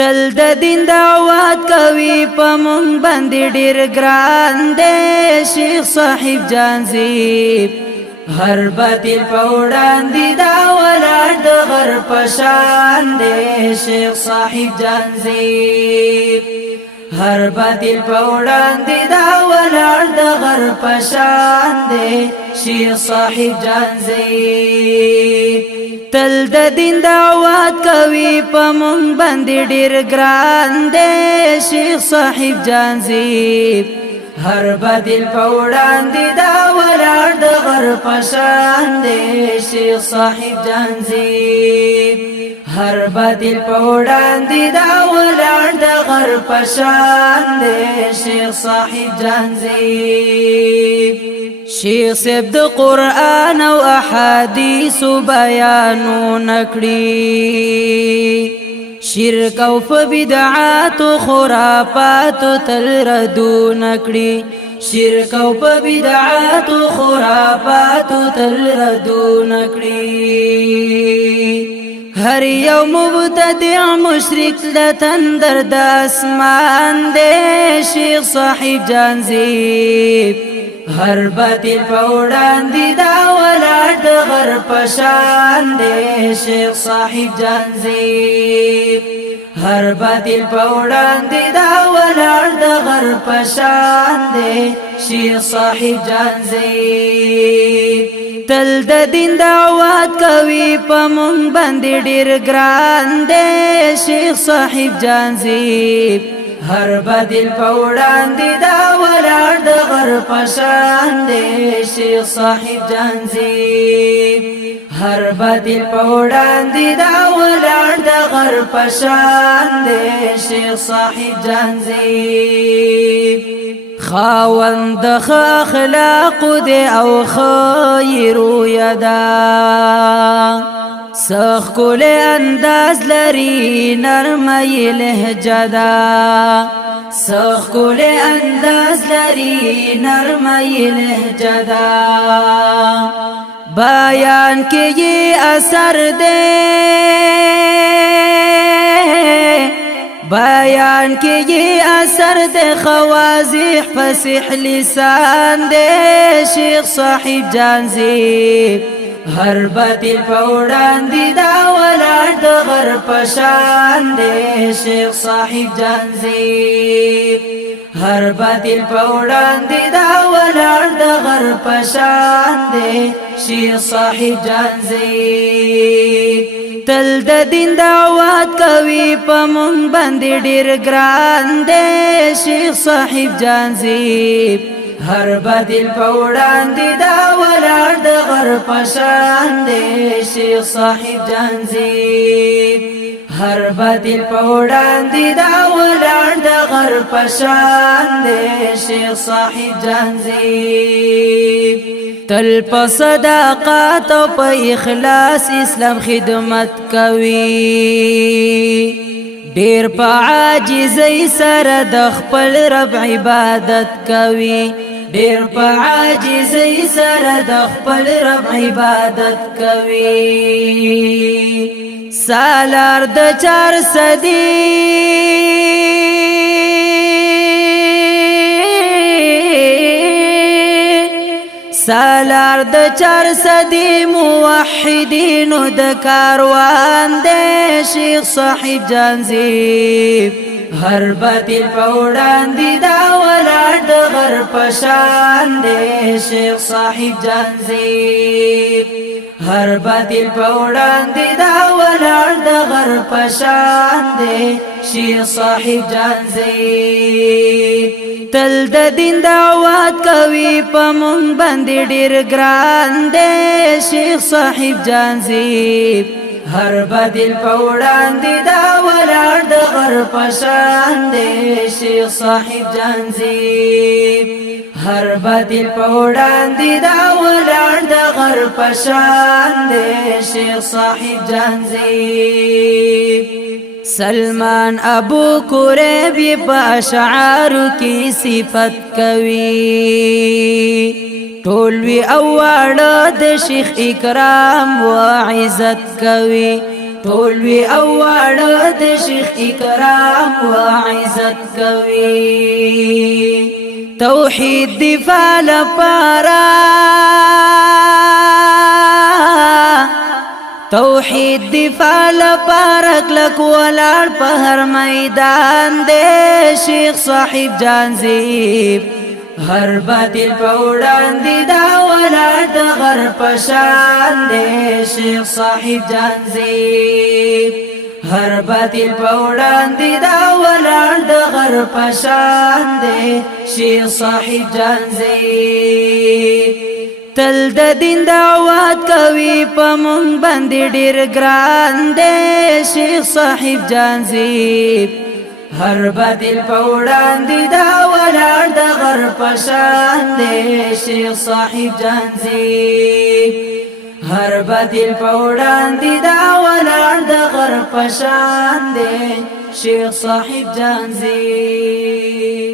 تل د دین دعوت کوي په مونږ باندې ډیر ګران دی شیخ صاحب جانزیب هر باطل په وړاندې دا ولاړ د غر په شان دی شیخ صاحب جانزیب هر باطل په وړاندې دا ولاړ د غر په شان دی شیخ صاحب جانزیب تل د دین دعوت کوي په مونږ باندې ډیر ګران دی شیخ صاحب جانزیب هر باطل په وړاندې دا ولاړ د غر په شان دی شیخ صاحب جانزیب هر باطل په وړاندې دا ولاړ د غر په شان دی شیخ صاحب جانزیب شیخ صاحب د قرآن او احادیث بیانونه کړي شرک او بدعات او خرافات تل ردونه کړي شرک او بدعات او خرافات تل ردونه کړي هر یو مبتدع مشرک د تندر د اسمان دی شیخ صاحب جانزیب هر باطل په وړاندې دا ولاړ د غر په شان دی شیخ صاحب جانزیب هر باطل په وړاندې دا ولاړ د غر په شان دی شیخ صاحب جانزیب تل د دین دعوت کوي په مونږ باندې ډیر ګران دی شیخ صاحب جانزیب هر باطل په وړاندې دا ولاړ د غر په شان دی شیخ صاحب جانزیب هر باطل په وړاندې دا ولاړ د غر په شان دی شیخ صاحب جانزیب خاوند اخلاق دی او خیر یدا سخ کول انداز لري نرمه لهجه دا سخ کول انداز لري نرمه لهجه دا بیان کې اثر دی بیان کې اثر دی خواضح فصیح لسان دی شیخ صاحب جانزیب هر باطل په وړاندې دا ولاړ د غر په شان دی شیخ صاحب جانزیب هر باطل په وړاندې دا ولاړ د غر په شان دی شیخ صاحب جانزیب تل د دین دعوت کوي په مونږ باندې ډیر ګران دی شیخ صاحب جانزیب هر باطل په وړاندې دا ولاړ د غر په شان دی شیخ صاحب جانزیب هر باطل په وړاندې دا ولاړ د غر په شان دی شیخ صاحب جانزیب تل په صداقت او په اخلاص اسلام خدمت کوي ډیر په عاجزۍ سره د خپل رب عبادت کوي ډیر په عاجزۍ سره د خپل رب عبادت کوي سالار د 400 سالار د 400 موحدینو د کاروان دی شیخ صاحب جانزیب هر باطل په وړاندې دا ولاړ د غر په شان دی شیخ صاحب جانزیب هر باطل په وړاندې دا ولاړ د غر په شان دی شیخ صاحب جانزیب تل د دین دعوت کوي په مونږ باندې ډیر ګران دی شیخ صاحب جانزیب هر باطل په وړاندې دا ولاړ د غر په شان دی شیخ صاحب جانزیب هر باطل په وړاندې دا ولاړ د غر په شان دی شیخ صاحب جانزیب سلمان ابو قریب په اشعار کې صفت کوي ټولوي او واړه د شیخ اکرام و عزت کوي طولوی اواړه د شیخ اکرام وعزت کوي توحید دفاع لپاره توحید دفاع لپاره کلک ولاړ په هر میدان دې شیخ صاحب جانزیب هر باطل په وړاندې دا ولاړ د غر په شان دې شیخ صاحب جانزیب هر باطل په وړاندې دا ولاړ د غر په شان دې شیخ صاحب جانزیب تل د دین دعوت کوي په مونږ باندې ډېر ګران دی شیخ صاحب جانزیب هر باطل په وړاندې دا ولاړ د غر په شان دی شیخ صاحب جانزیب هر باطل په وړاندې دا ولاړ د غر په شان دی شیخ صاحب جانزیب